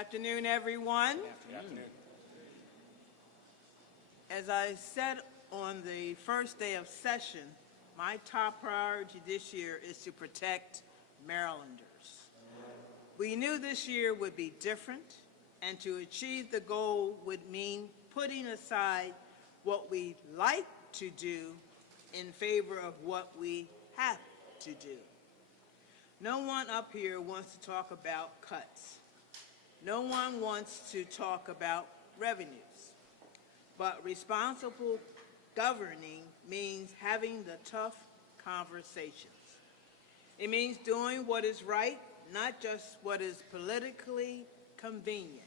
afternoon, everyone. Good afternoon. As I said on the first day of session, my top priority this year is to protect Marylanders. We knew this year would be different, and to achieve the goal would mean putting aside what we like to do in favor of what we have to do. No one up here wants to talk about cuts. No one wants to talk about revenues. But responsible governing means having the tough conversations. It means doing what is right, not just what is politically convenient.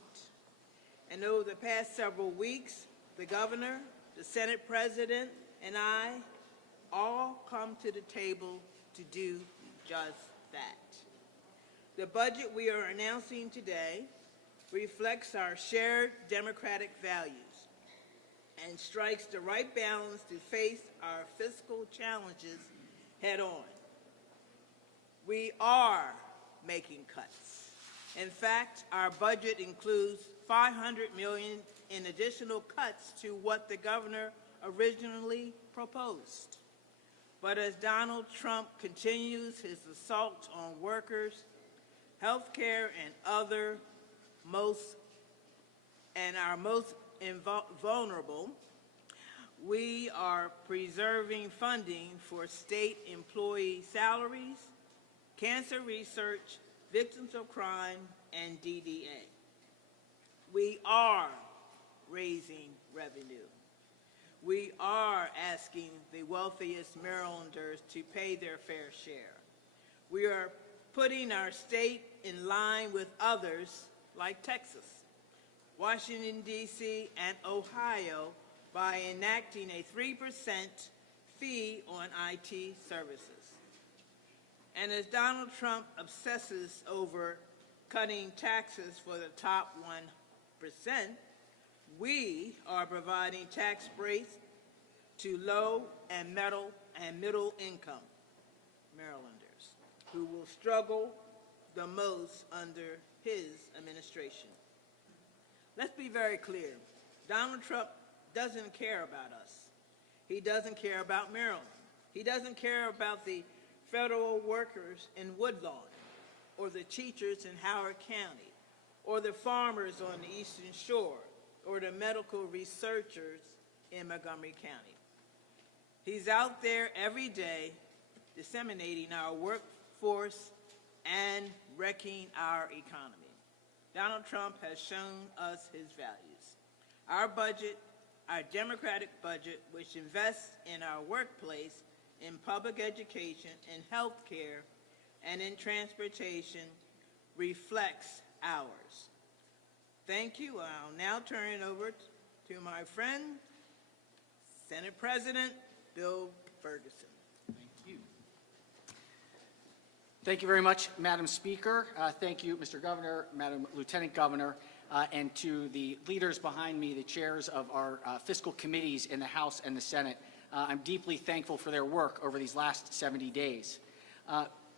And over the past several weeks, the governor, the Senate president, and I all come to the table to do just that. The budget we are announcing today reflects our shared democratic values and strikes the right balance to face our fiscal challenges head on. We are making cuts. In fact, our budget includes $500 million in additional cuts to what the governor originally proposed. But as Donald Trump continues his assault on workers, healthcare, and our most vulnerable, we are preserving funding for state employee salaries, cancer research, victims of crime, and DDA. We are raising revenue. We are asking the wealthiest Marylanders to pay their fair share. We are putting our state in line with others like Texas, Washington, D.C., and Ohio by enacting a 3% fee on IT services. And as Donald Trump obsesses over cutting taxes for the top 1%, we are providing tax breaks to low and middle income Marylanders who will struggle the most under his administration. Let's be very clear. Donald Trump doesn't care about us. He doesn't care about Maryland. He doesn't care about the federal workers in Woodlawn, or the teachers in Howard County, or the farmers on the Eastern Shore, or the medical researchers in Montgomery County. He's out there every day disseminating our workforce and wrecking our economy. Donald Trump has shown us his values. Our budget, our democratic budget, which invests in our workplace, in public education, in health care, and in transportation, reflects ours. Thank you. I'll now turn it over to my friend, Senate President Bill Ferguson. Thank you. Thank you very much, Madam Speaker. Thank you, Mr. Governor, Madam Lieutenant Governor, and to the leaders behind me, the chairs of our fiscal committees in the House and the Senate. I'm deeply thankful for their work over these last 70 days.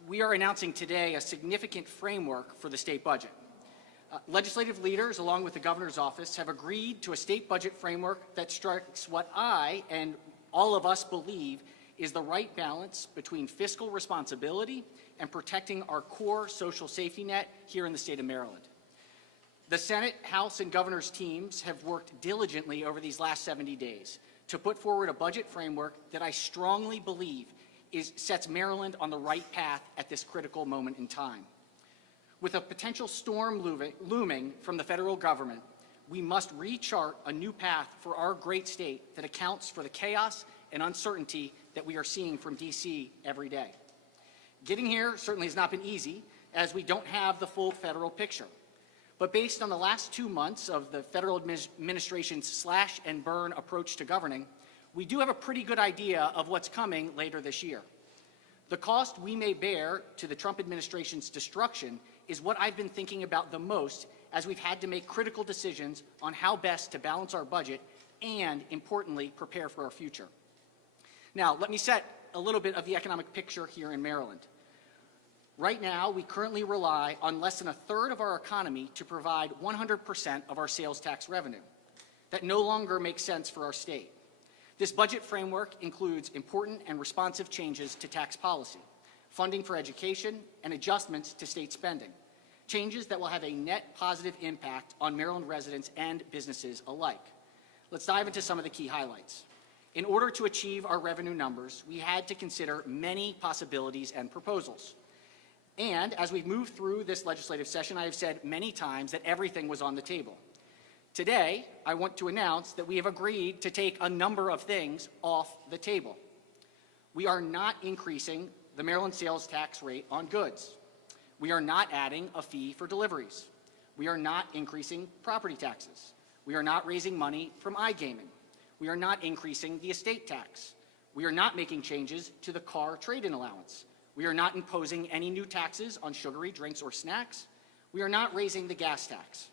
We are announcing today a significant framework for the state budget. Legislative leaders, along with the governor's office, have agreed to a state budget framework that strikes what I and all of us believe is the right balance between fiscal responsibility and protecting our core social safety net here in the state of Maryland. The Senate, House, and governor's teams have worked diligently over these last 70 days to put forward a budget framework that I strongly believe sets Maryland on the right path at this critical moment in time. With a potential storm looming from the federal government, we must rechart a new path for our great state that accounts for the chaos and uncertainty that we are seeing from D.C. every day. Getting here certainly has not been easy, as we don't have the full federal picture. But based on the last 2 months of the federal administration's slash and burn approach to governing, we do have a pretty good idea of what's coming later this year. The cost we may bear to the Trump administration's destruction is what I've been thinking about the most as we've had to make critical decisions on how best to balance our budget and, importantly, prepare for our future. Now, let me set a little bit of the economic picture here in Maryland. Right now, we currently rely on less than a third of our economy to provide 100% of our sales tax revenue. That no longer makes sense for our state. This budget framework includes important and responsive changes to tax policy, funding for education, and adjustments to state spending, changes that will have a net positive impact on Maryland residents and businesses alike. Let's dive into some of the key highlights. In order to achieve our revenue numbers, we had to consider many possibilities and proposals. And as we've moved through this legislative session, I have said many times that everything was on the table. Today, I want to announce that we have agreed to take a number of things off the table. We are not increasing the Maryland sales tax rate on goods. We are not adding a fee for deliveries. We are not increasing property taxes. We are not raising money from iGaming. We are not increasing the estate tax. We are not making changes to the car trade-in allowance. We are not imposing any new taxes on sugary drinks or snacks. We are not raising the gas tax.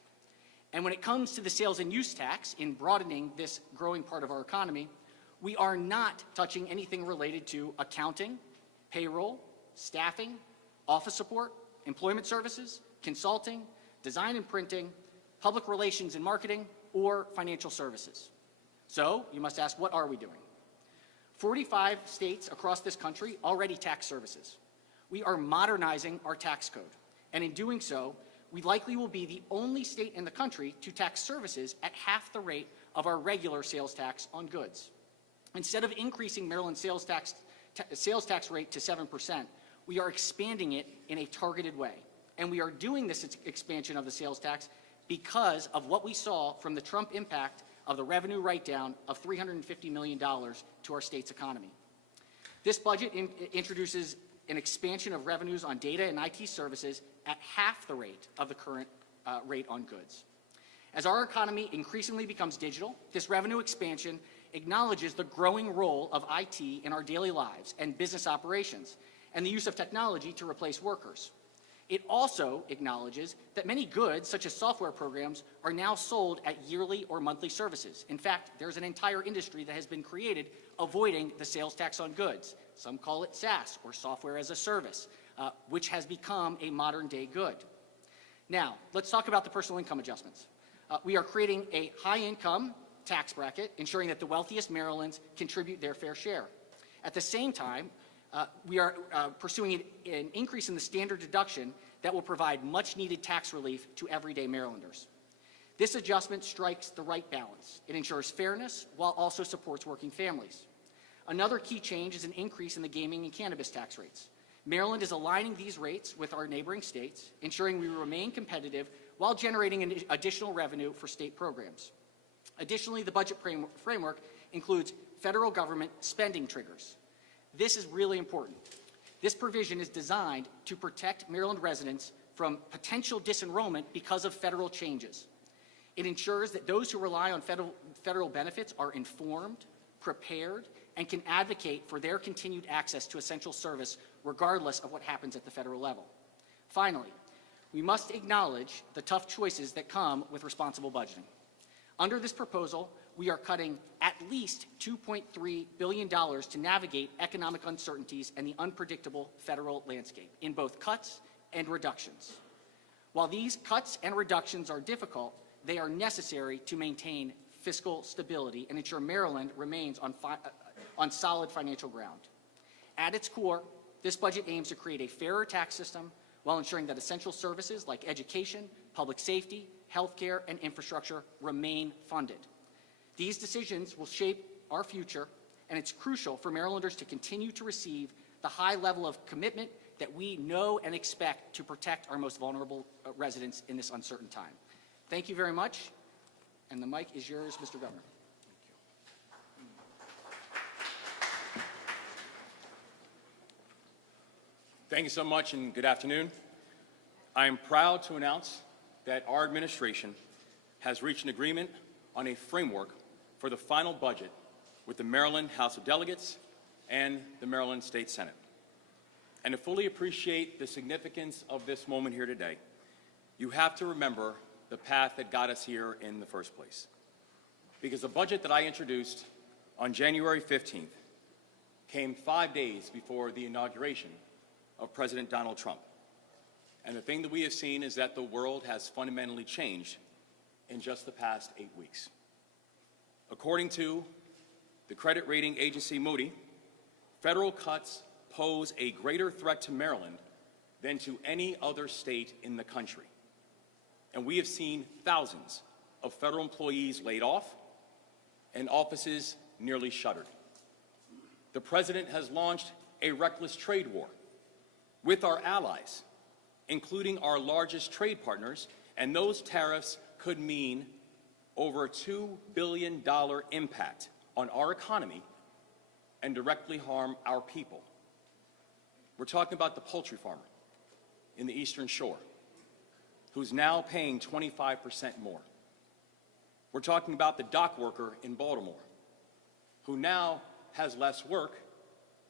And when it comes to the sales and use tax, in broadening this growing part of our economy, we are not touching anything related to accounting, payroll, staffing, office support, employment services, consulting, design and printing, public relations and marketing, or financial services. So you must ask, what are we doing? 45 states across this country already tax services. We are modernizing our tax code, and in doing so, we likely will be the only state in the country to tax services at half the rate of our regular sales tax on goods. Instead of increasing Maryland's sales tax rate to 7%, we are expanding it in a targeted way. And we are doing this expansion of the sales tax because of what we saw from the Trump impact of the revenue write-down of $350 million to our state's economy. This budget introduces an expansion of revenues on data and IT services at half the rate of the current rate on goods. As our economy increasingly becomes digital, this revenue expansion acknowledges the growing role of IT in our daily lives and business operations, and the use of technology to replace workers. It also acknowledges that many goods, such as software programs, are now sold at yearly or monthly services. In fact, there's an entire industry that has been created avoiding the sales tax on goods. Some call it SaaS, or software as a service, which has become a modern-day good. Now, let's talk about the personal income adjustments. We are creating a high-income tax bracket, ensuring that the wealthiest Marylanders contribute their fair share. At the same time, we are pursuing an increase in the standard deduction that will provide much-needed tax relief to everyday Marylanders. This adjustment strikes the right balance. It ensures fairness while also supports working families. Another key change is an increase in the gaming and cannabis tax rates. Maryland is aligning these rates with our neighboring states, ensuring we remain competitive while generating an additional revenue for state programs. Additionally, the budget framework includes federal government spending triggers. This is really important. This provision is designed to protect Maryland residents from potential disenrollment because of federal changes. It ensures that those who rely on federal benefits are informed, prepared, and can advocate for their continued access to essential service regardless of what happens at the federal level. Finally, we must acknowledge the tough choices that come with responsible budgeting. Under this proposal, we are cutting at least $2.3 billion to navigate economic uncertainties and the unpredictable federal landscape in both cuts and reductions. While these cuts and reductions are difficult, they are necessary to maintain fiscal stability and ensure Maryland remains on solid financial ground. At its core, this budget aims to create a fairer tax system while ensuring that essential services like education, public safety, healthcare, and infrastructure remain funded. These decisions will shape our future, and it's crucial for Marylanders to continue to receive the high level of commitment that we know and expect to protect our most vulnerable residents in this uncertain time. Thank you very much, and the mic is yours, Mr. Governor. Thank you so much, and good afternoon. I am proud to announce that our administration has reached an agreement on a framework for the final budget with the Maryland House of Delegates and the Maryland State Senate. And to fully appreciate the significance of this moment here today, you have to remember the path that got us here in the first place. Because the budget that I introduced on January 15th came 5 days before the inauguration of President Donald Trump. And the thing that we have seen is that the world has fundamentally changed in just the past 8 weeks. According to the credit rating agency Moody, federal cuts pose a greater threat to Maryland than to any other state in the country. And we have seen thousands of federal employees laid off and offices nearly shuttered. The President has launched a reckless trade war with our allies, including our largest trade partners, and those tariffs could mean over a $2 billion impact on our economy and directly harm our people. We're talking about the poultry farmer in the Eastern Shore, who's now paying 25% more. We're talking about the dock worker in Baltimore, who now has less work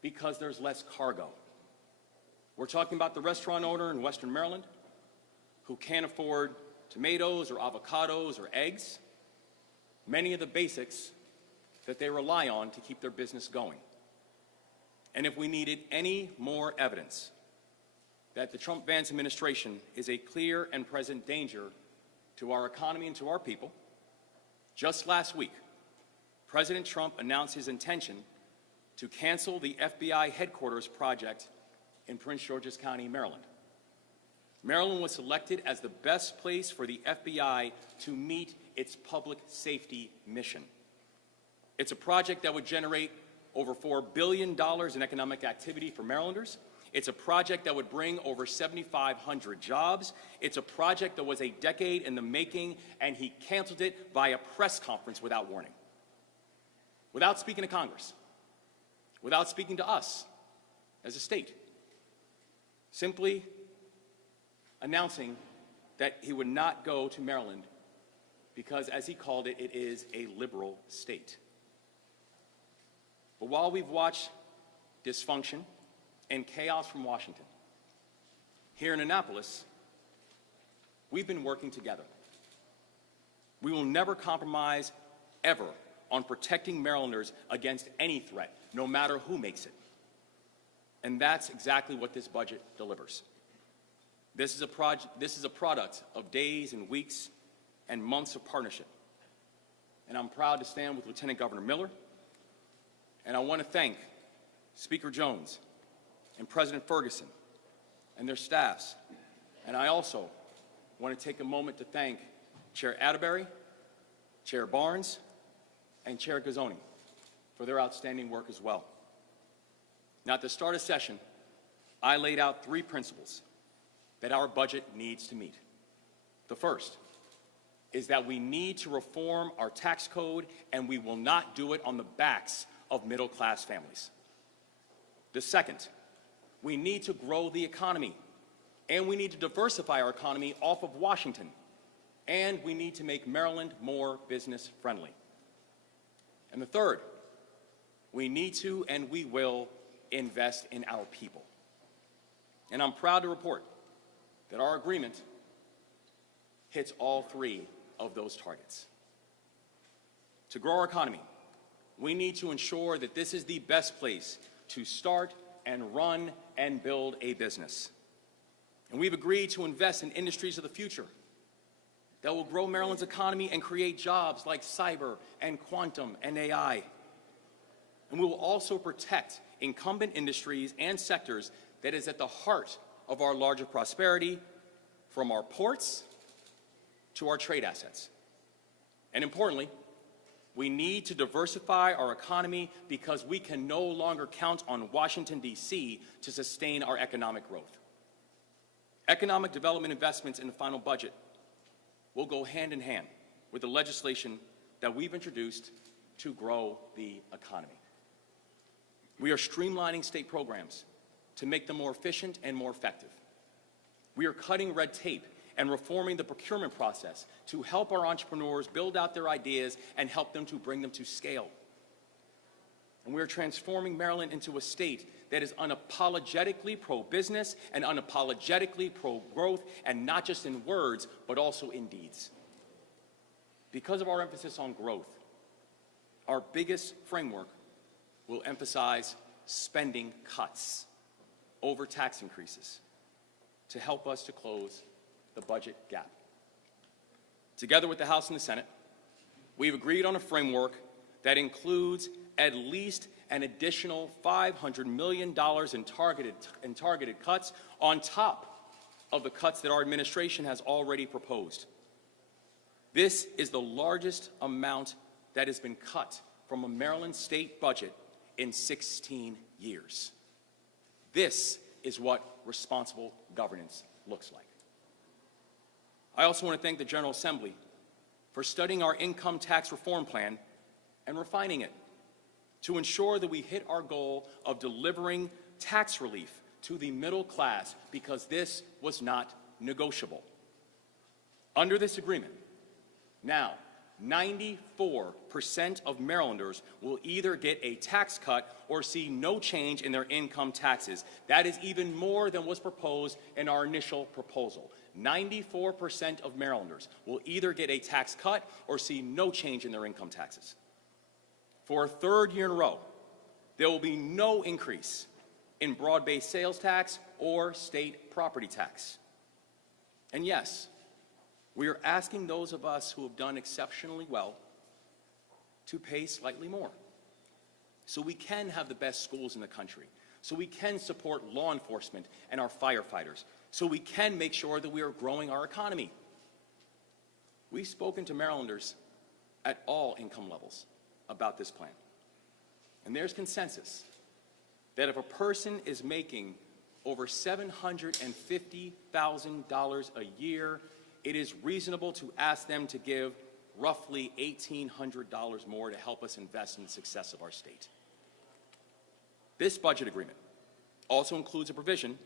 because there's less cargo. We're talking about the restaurant owner in Western Maryland, who can't afford tomatoes or avocados or eggs, many of the basics that they rely on to keep their business going. And if we needed any more evidence that the Trump-Vance administration is a clear and present danger to our economy and to our people, just last week, President Trump announced his intention to cancel the FBI headquarters project in Prince George's County, Maryland. Maryland was selected as the best place for the FBI to meet its public safety mission. It's a project that would generate over $4 billion in economic activity for Marylanders. It's a project that would bring over 7,500 jobs. It's a project that was a decade in the making, and he canceled it by a press conference without warning, without speaking to Congress, without speaking to us as a state, simply announcing that he would not go to Maryland because, as he called it, it is a liberal state. But while we've watched dysfunction and chaos from Washington, here in Annapolis, we've been working together. We will never compromise, ever, on protecting Marylanders against any threat, no matter who makes it. And that's exactly what this budget delivers. This is a product of days and weeks and months of partnership. And I'm proud to stand with Lieutenant Governor Miller. And I want to thank Speaker Jones and President Ferguson and their staffs. And I also want to take a moment to thank Chair Atterbury, Chair Barnes, and Chair Gazzoni for their outstanding work as well. Now, at the start of session, I laid out 3 principles that our budget needs to meet. The first is that we need to reform our tax code, and we will not do it on the backs of middle-class families. The second, we need to grow the economy, and we need to diversify our economy off of Washington, and we need to make Maryland more business-friendly. And the third, we need to and we will invest in our people. And I'm proud to report that our agreement hits all 3 of those targets. To grow our economy, we need to ensure that this is the best place to start and run and build a business. And we've agreed to invest in industries of the future that will grow Maryland's economy and create jobs like cyber and quantum and AI. And we will also protect incumbent industries and sectors that is at the heart of our larger prosperity, from our ports to our trade assets. And importantly, we need to diversify our economy because we can no longer count on Washington, D.C. to sustain our economic growth. Economic development investments in the final budget will go hand in hand with the legislation that we've introduced to grow the economy. We are streamlining state programs to make them more efficient and more effective. We are cutting red tape and reforming the procurement process to help our entrepreneurs build out their ideas and help them to bring them to scale. And we are transforming Maryland into a state that is unapologetically pro-business and unapologetically pro-growth, and not just in words, but also in deeds. Because of our emphasis on growth, our biggest framework will emphasize spending cuts over tax increases to help us to close the budget gap. Together with the House and the Senate, we've agreed on a framework that includes at least an additional $500 million in targeted cuts on top of the cuts that our administration has already proposed. This is the largest amount that has been cut from a Maryland state budget in 16 years. This is what responsible governance looks like. I also want to thank the General Assembly for studying our income tax reform plan and refining it to ensure that we hit our goal of delivering tax relief to the middle class, because this was not negotiable. Under this agreement, now 94% of Marylanders will either get a tax cut or see no change in their income taxes. That is even more than was proposed in our initial proposal. 94% of Marylanders will either get a tax cut or see no change in their income taxes. For a third year in a row, there will be no increase in broad-based sales tax or state property tax. And yes, we are asking those of us who have done exceptionally well to pay slightly more, so we can have the best schools in the country, so we can support law enforcement and our firefighters, so we can make sure that we are growing our economy. We've spoken to Marylanders at all income levels about this plan, and there's consensus that if a person is making over $750,000 a year, it is reasonable to ask them to give roughly $1,800 more to help us invest in the success of our state. This budget agreement also includes a provision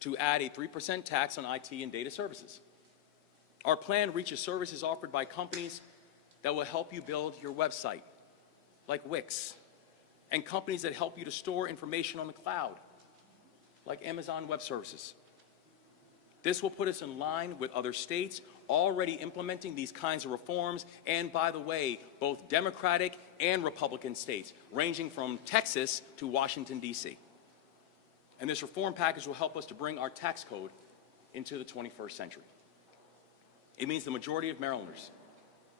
to add a 3% tax on IT and data services. Our plan reaches services offered by companies that will help you build your website, like Wix, and companies that help you to store information on the cloud, like Amazon Web Services. This will put us in line with other states already implementing these kinds of reforms, and by the way, both Democratic and Republican states, ranging from Texas to Washington, D.C. And this reform package will help us to bring our tax code into the 21st century. It means the majority of Marylanders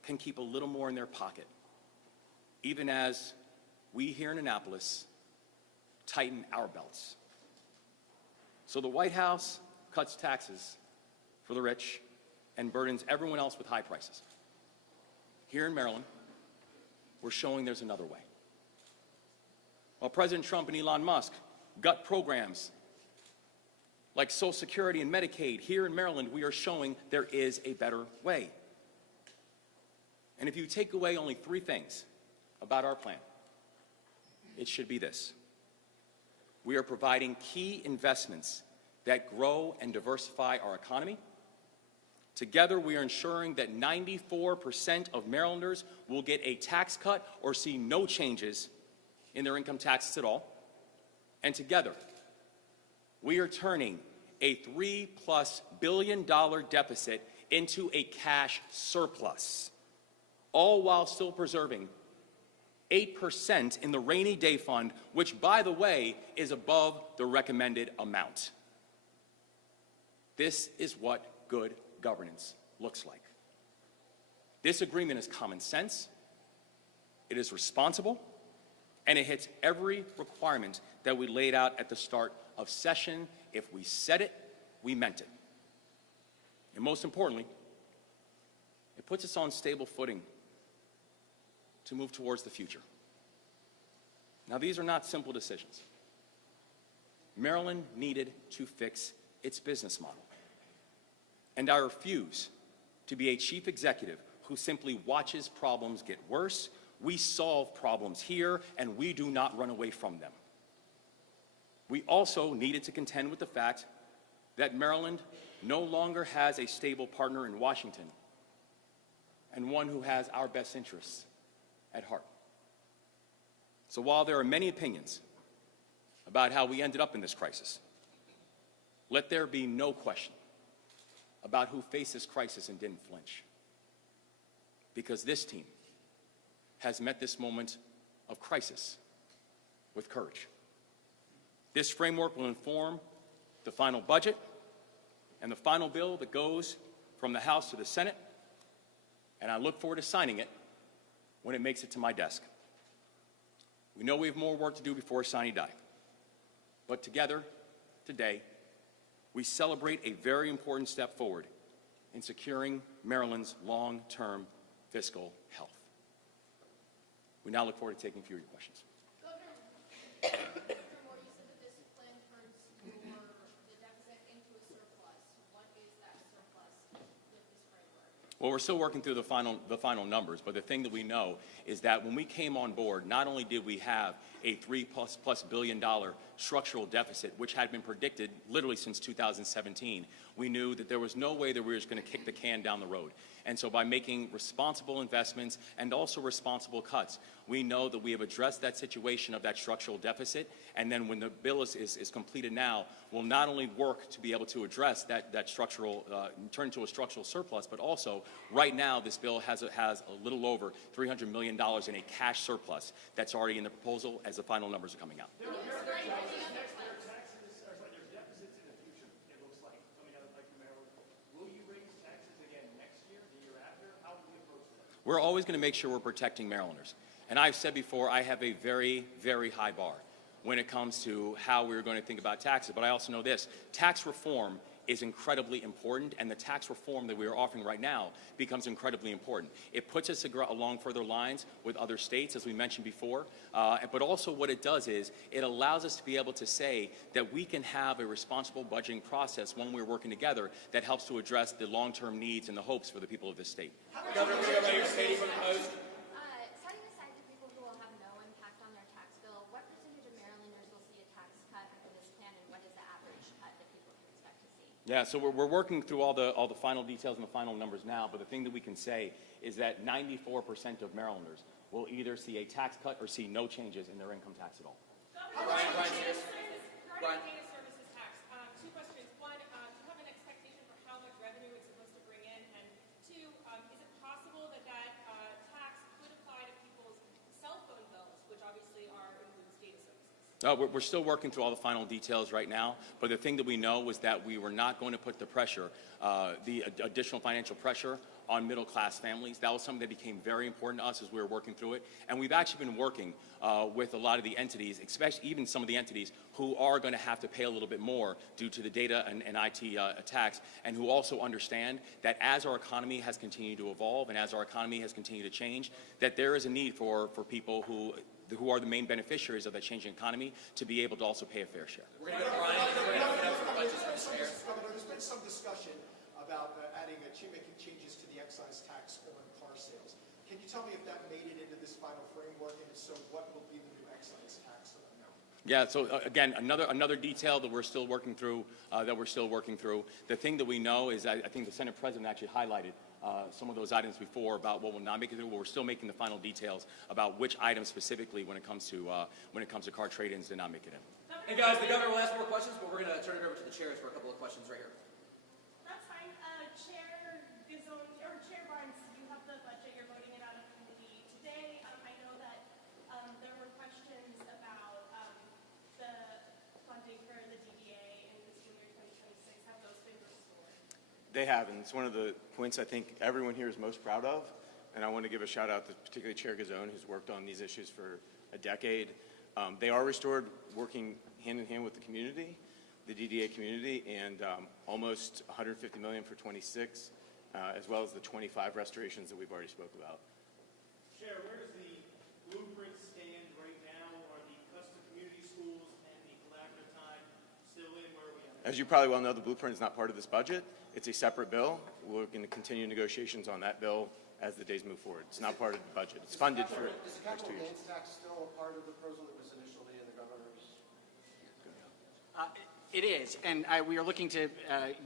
can keep a little more in their pocket, even as we here in Annapolis tighten our belts. So the White House cuts taxes for the rich and burdens everyone else with high prices. Here in Maryland, we're showing there's another way. While President Trump and Elon Musk gut programs like Social Security and Medicaid, here in Maryland, we are showing there is a better way. And if you take away only 3 things about our plan, it should be this: we are providing key investments that grow and diversify our economy. Together, we are ensuring that 94% of Marylanders will get a tax cut or see no changes in their income taxes at all. And together, we are turning a $3+ billion deficit into a cash surplus, all while still preserving 8% in the rainy day fund, which, by the way, is above the recommended amount. This is what good governance looks like. This agreement is common sense, it is responsible, and it hits every requirement that we laid out at the start of session. If we said it, we meant it. And most importantly, it puts us on stable footing to move towards the future. Now, these are not simple decisions. Maryland needed to fix its business model. And I refuse to be a chief executive who simply watches problems get worse. We solve problems here, and we do not run away from them. We also needed to contend with the fact that Maryland no longer has a stable partner in Washington, and one who has our best interests at heart. So while there are many opinions about how we ended up in this crisis, let there be no question about who faced this crisis and didn't flinch. Because this team has met this moment of crisis with courage. This framework will inform the final budget and the final bill that goes from the House to the Senate, and I look forward to signing it when it makes it to my desk. We know we have more work to do before sine die, but together, today, we celebrate a very important step forward in securing Maryland's long-term fiscal health. We now look forward to taking a few of your questions. Governor Moore, you said that this plan turns the deficit into a surplus. What is that surplus with this framework? Well, we're still working through the final numbers, but the thing that we know is that when we came on board, not only did we have a $3+ billion structural deficit, which had been predicted literally since 2017, we knew that there was no way that we were just going to kick the can down the road. And so by making responsible investments and also responsible cuts, we know that we have addressed that situation of that structural deficit. And then when the bill is completed now, we'll not only work to be able to address that structural, turn to a structural surplus, but also right now this bill has a little over $300 million in a cash surplus that's already in the proposal as the final numbers are coming out. We're always going to make sure we're protecting Marylanders. And I've said before, I have a very, very high bar when it comes to how we're going to think about taxes. But I also know this, tax reform is incredibly important, and the tax reform that we are offering right now becomes incredibly important. It puts us along further lines with other states, as we mentioned before, but also what it does is it allows us to be able to say that we can have a responsible budgeting process when we're working together that helps to address the long-term needs and the hopes for the people of this state. Governor, we have your statement proposed. Setting aside the people who will have no impact on their tax bill, what percentage of Marylanders will see a tax cut under this plan, and what is the average cut that people can expect to see? Yeah, so we're working through all the final details and the final numbers now, but the thing that we can say is that 94% of Marylanders will either see a tax cut or see no changes in their income tax at all. Brian, Regarding data services tax, two questions. One, do you have an expectation for how much revenue it's supposed to bring in? And two, is it possible that tax could apply to people's cell phone bills, which obviously includes data services? We're still working through all the final details right now, but the thing that we know was that we were not going to put the pressure, the additional financial pressure on middle-class families. That was something that became very important to us as we were working through it. And we've actually been working with a lot of the entities, especially even some of the entities who are going to have to pay a little bit more due to the data and IT attacks, and who also understand that as our economy has continued to evolve and as our economy has continued to change, that there is a need for people who are the main beneficiaries of that changing economy to be able to also pay a fair share. we're going to go to Brian, and then we're going to open up for questions from the mayor. Governor, there's been some discussion about making changes to the excise tax on car sales. Can you tell me if that made it into this final framework, and if so, what will be the new excise tax amount? Yeah. So again, another detail that we're still working through. The thing that we know is I think the Senate President actually highlighted some of those items before about what will not make it through. But we're still making the final details about which items specifically when it comes to car trade-ins did not make it in. And guys, the governor will ask more questions, but we're going to turn it over to the chairs for a couple of questions right here. That's fine. Chair Gizon, or Chair Barnes, you have the budget. You're voting it out of committee today. I know that there were questions about the funding for the DDA in fiscal year 2026. Have those been restored? They have, and it's one of the points I think everyone here is most proud of. And I want to give a shout out to particularly Chair Gizon, who's worked on these issues for a decade. They are restored, working hand in hand with the community, the DDA community, and almost $150 million for 26, as well as the 25 restorations that we've already spoke about. Chair, where does the blueprint stand right now? Are the custom community schools and the collaborative time still in? Where are we at? As you probably well know, the blueprint is not part of this budget. It's a separate bill. We're going to continue negotiations on that bill as the days move forward. It's not part of the budget. It's funded for the Is the next 2 capital years. gains tax still a part of the proposal that was initially in the governor's? It is, and we are looking to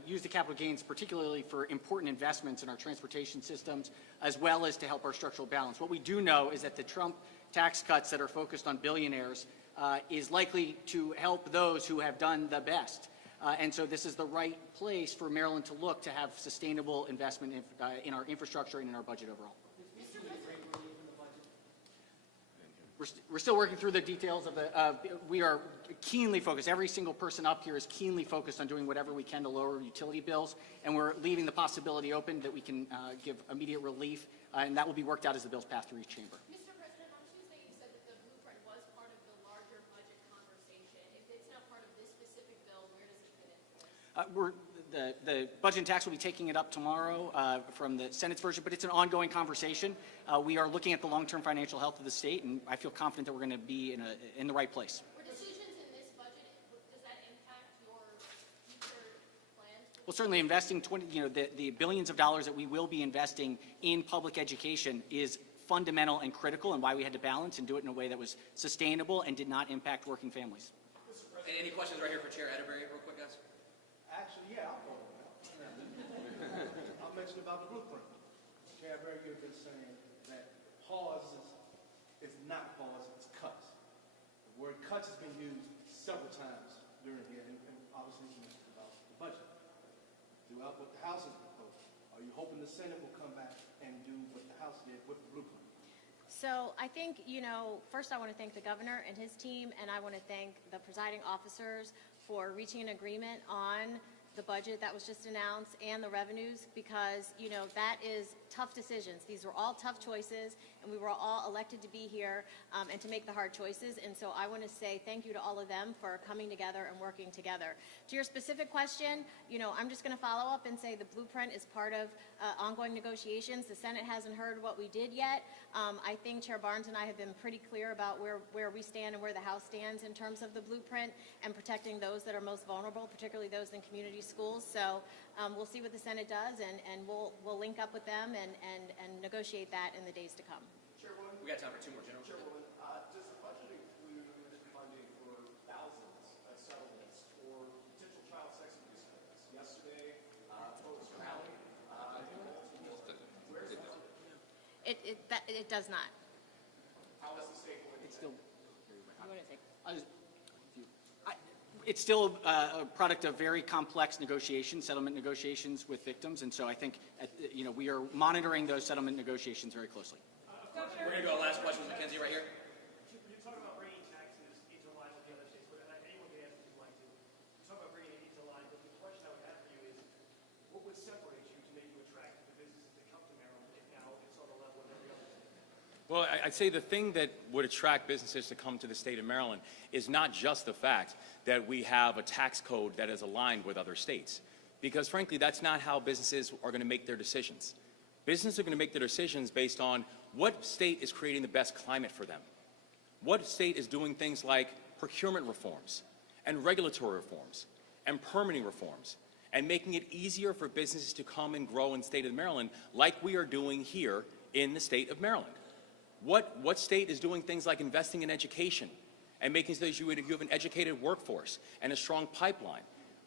use the capital gains particularly for important investments in our transportation systems, as well as to help our structural balance. What we do know is that the Trump tax cuts that are focused on billionaires is likely to help those who have done the best. And so this is the right place for Maryland to look to have sustainable investment in our infrastructure and in our budget overall. We're still working through the details of the, we are keenly focused, every single person up here is keenly focused on doing whatever we can to lower utility bills, and we're leaving the possibility open that we can give immediate relief, and that will be worked out as the bills pass through each chamber. Mr. President, on Tuesday you said that the blueprint was part of the larger budget conversation. If it's not part of this specific bill, where does it fit into this? The budget and tax will be taking it up tomorrow from the Senate's version, but it's an ongoing conversation. We are looking at the long-term financial health of the state, and I feel confident that we're going to be in the right place. For decisions in this budget, does that impact your future plans? Well, certainly investing the billions of dollars that we will be investing in public education is fundamental and critical, and why we had to balance and do it in a way that was sustainable and did not impact working families. Any questions right here for Chair Atterbury, real quick, guys? Actually, yeah, I'll vote on that. I'll mention about the blueprint. Chair Barry, you've been saying that pause is not pause, it's cuts. The word cuts has been used several times during here, and obviously you mentioned about the budget. Throughout what the House has proposed, are you hoping the Senate will come back and do what the House did with the blueprint? So I think, first I want to thank the governor and his team, and I want to thank the presiding officers for reaching an agreement on the budget that was just announced and the revenues, because, that is tough decisions. These were all tough choices, and we were all elected to be here and to make the hard choices. And so I want to say thank you to all of them for coming together and working together. To your specific question, I'm just going to follow up and say the blueprint is part of ongoing negotiations. The Senate hasn't heard what we did yet. I think Chair Barnes and I have been pretty clear about where we stand and where the House stands in terms of the blueprint and protecting those that are most vulnerable, particularly those in community schools. So we'll see what the Senate does, and we'll link up with them and negotiate that in the days to come. Chairwoman, We got time for two more, General. Chairwoman, does the budget include funding for thousands of settlements for potential child sex abuse victims? Yesterday, folks from Alley, where's the funding? It does not. How is the state going to It's still, You want to take? it's still a product of very complex negotiations, settlement negotiations with victims, and so I think we are monitoring those settlement negotiations very closely. We're going to go to the last question with Mackenzie right here. You talk about bringing taxes into line with the other states, but anyone can ask if you'd like to. You talk about bringing it into line, but the question I would have for you is, what would separate you to make you attractive to businesses to come to Maryland if now it's on the level of every other state? Well, I'd say the thing that would attract businesses to come to the state of Maryland is not just the fact that we have a tax code that is aligned with other states. Because frankly, that's not how businesses are going to make their decisions. Businesses are going to make their decisions based on what state is creating the best climate for them. What state is doing things like procurement reforms and regulatory reforms and permitting reforms and making it easier for businesses to come and grow in the state of Maryland like we are doing here in the state of Maryland. What state is doing things like investing in education and making sure that you have an educated workforce and a strong pipeline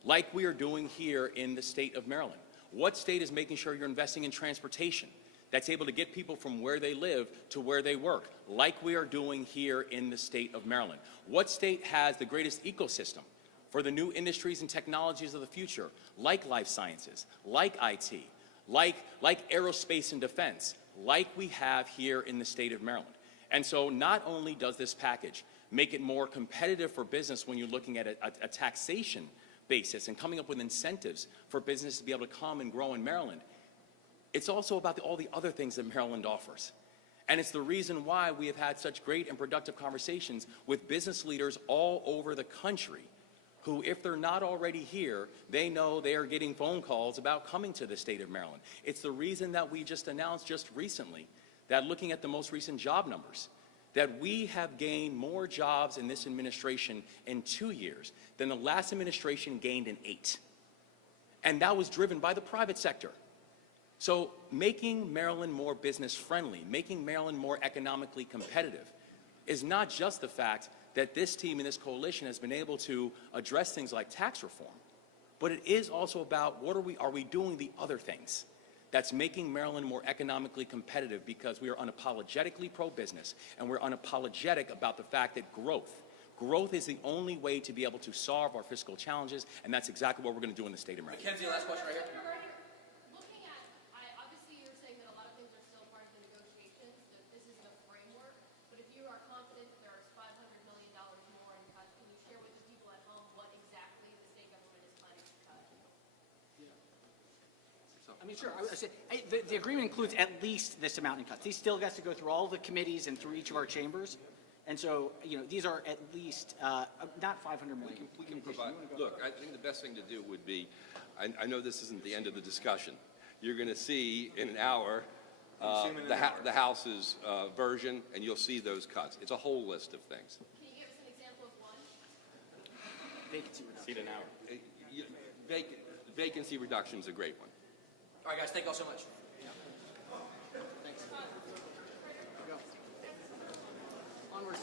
like we are doing here in the state of Maryland? What state is making sure you're investing in transportation that's able to get people from where they live to where they work, like we are doing here in the state of Maryland? What state has the greatest ecosystem for the new industries and technologies of the future, like life sciences, like IT, like aerospace and defense, like we have here in the state of Maryland? And so not only does this package make it more competitive for business when you're looking at a taxation basis and coming up with incentives for business to be able to come and grow in Maryland, it's also about all the other things that Maryland offers. And it's the reason why we have had such great and productive conversations with business leaders all over the country who, if they're not already here, they know they are getting phone calls about coming to the state of Maryland. It's the reason that we just announced just recently that, looking at the most recent job numbers, that we have gained more jobs in this administration in 2 years than the last administration gained in 8. And that was driven by the private sector. So making Maryland more business friendly, making Maryland more economically competitive is not just the fact that this team and this coalition has been able to address things like tax reform, but it is also about are we doing the other things that's making Maryland more economically competitive, because we are unapologetically pro-business and we're unapologetic about the fact that growth is the only way to be able to solve our fiscal challenges, and that's exactly what we're going to do in the state of Maryland. Mackenzie, last question right here. Looking at, obviously you're saying that a lot of things are still part of the negotiations, that this is the framework, but if you are confident I mean, sure, I would say, the agreement includes at least this amount in cuts. These still has to go through all the committees and through each of our chambers. And so, you know, these are at least, not 500 million. We can provide, look, I think the best thing to do would be, I know this isn't the end of the discussion. You're going to see in an hour the House's version, and you'll see those cuts. It's a whole list of things. Can you give us an example of one? Vacancy reduction. See it in an hour. Vacancy reduction is a great one. All right, guys, thank you all so much. Thanks. Go. Onwards.